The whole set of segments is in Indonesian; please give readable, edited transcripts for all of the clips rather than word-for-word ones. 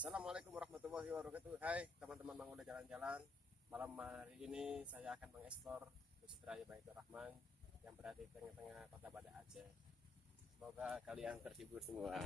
Assalamualaikum warahmatullahi wabarakatuh. Hai teman-teman Manguda jalan-jalan. Malam hari ini saya akan mengeksplor Masjid Raya Baitur Rahman yang berada di tengah-tengah kota Banda Aceh. Semoga kalian terhibur semua.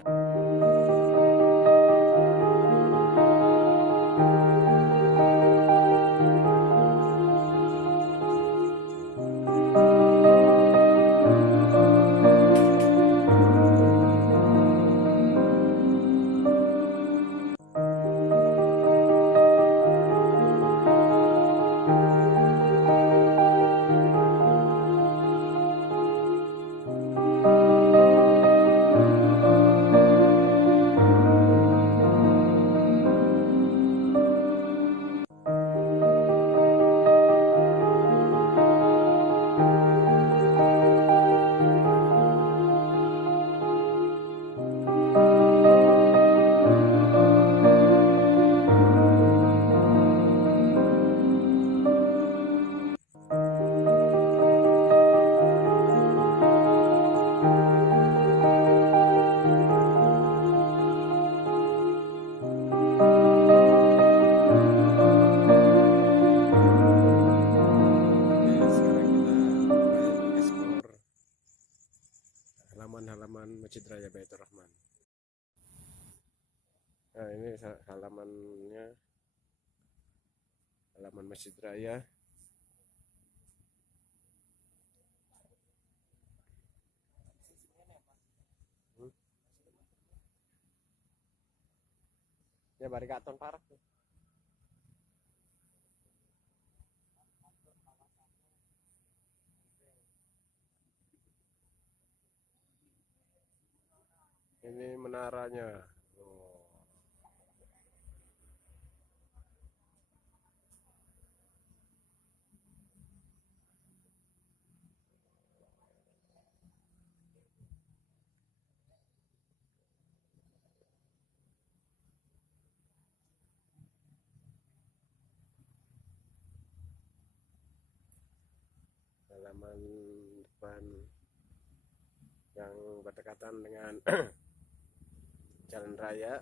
Halaman Masjid Raya Baitur Rahman. Nah, ini halamannya, halaman Masjid Raya. Ya bari katon parah tuh. Ini menaranya. Oh. Halaman depan yang berdekatan dengan jalan raya.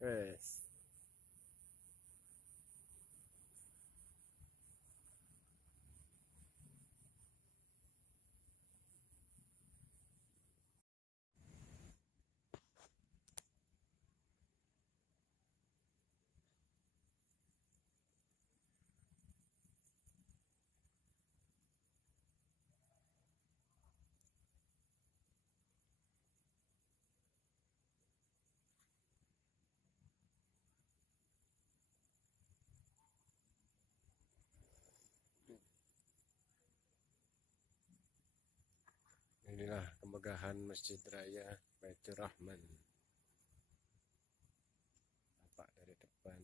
Yes. Inilah kemegahan Masjid Raya Baitur Rahman. Tampak dari depan.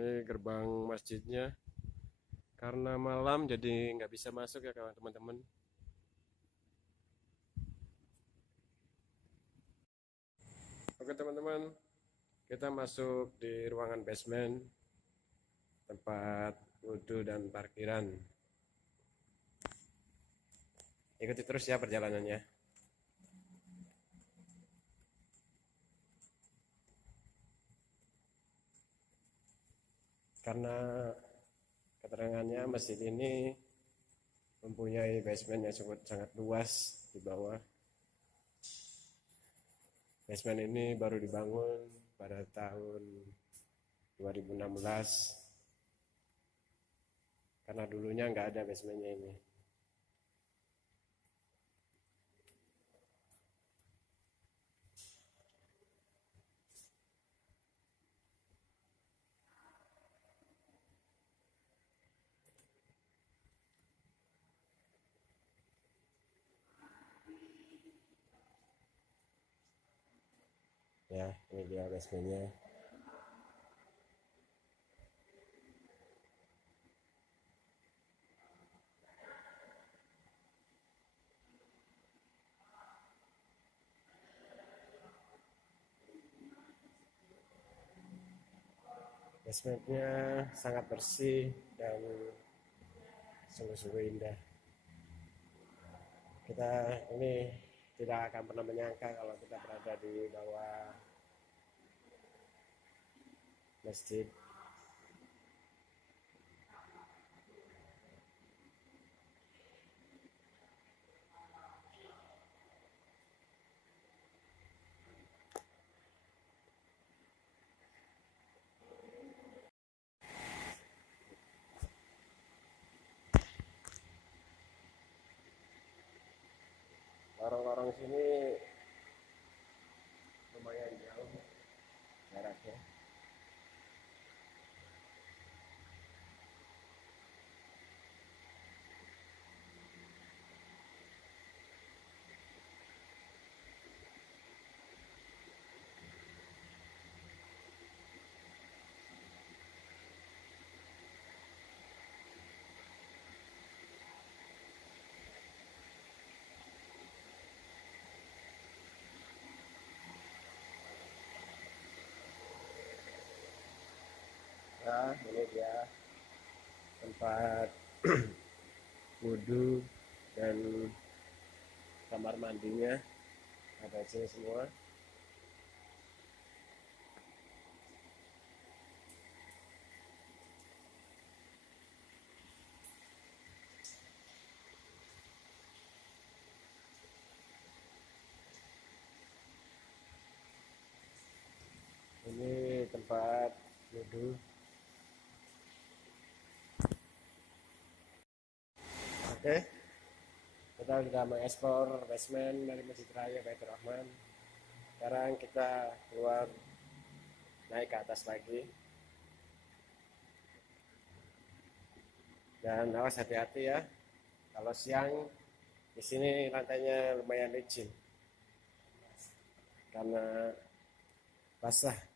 Ini gerbang masjidnya, karena malam jadi nggak bisa masuk ya kawan teman-teman. Oke teman-teman, kita masuk di ruangan basement, tempat wudhu dan parkiran. Ikuti terus ya perjalanannya. Karena keterangannya masjid ini mempunyai basement yang sangat luas di bawah. Basement ini baru dibangun pada tahun 2016, karena dulunya nggak ada basementnya ini. Ya, ini dia basementnya. Basementnya sangat bersih dan sungguh-sungguh indah. Kita ini tidak akan pernah menyangka kalau kita berada di bawah masjid. Lorong-lorong sini lumayan jauh jaraknya. Nah, ini dia tempat wudhu dan kamar mandinya, ada di sini semua. Ini tempat wudhu. Oke, kita sudah mengeksplor basement dari Masjid Raya Baitur Rahman. Sekarang kita keluar, naik ke atas lagi. Dan awas hati-hati ya, kalau siang di sini lantainya lumayan licin karena basah.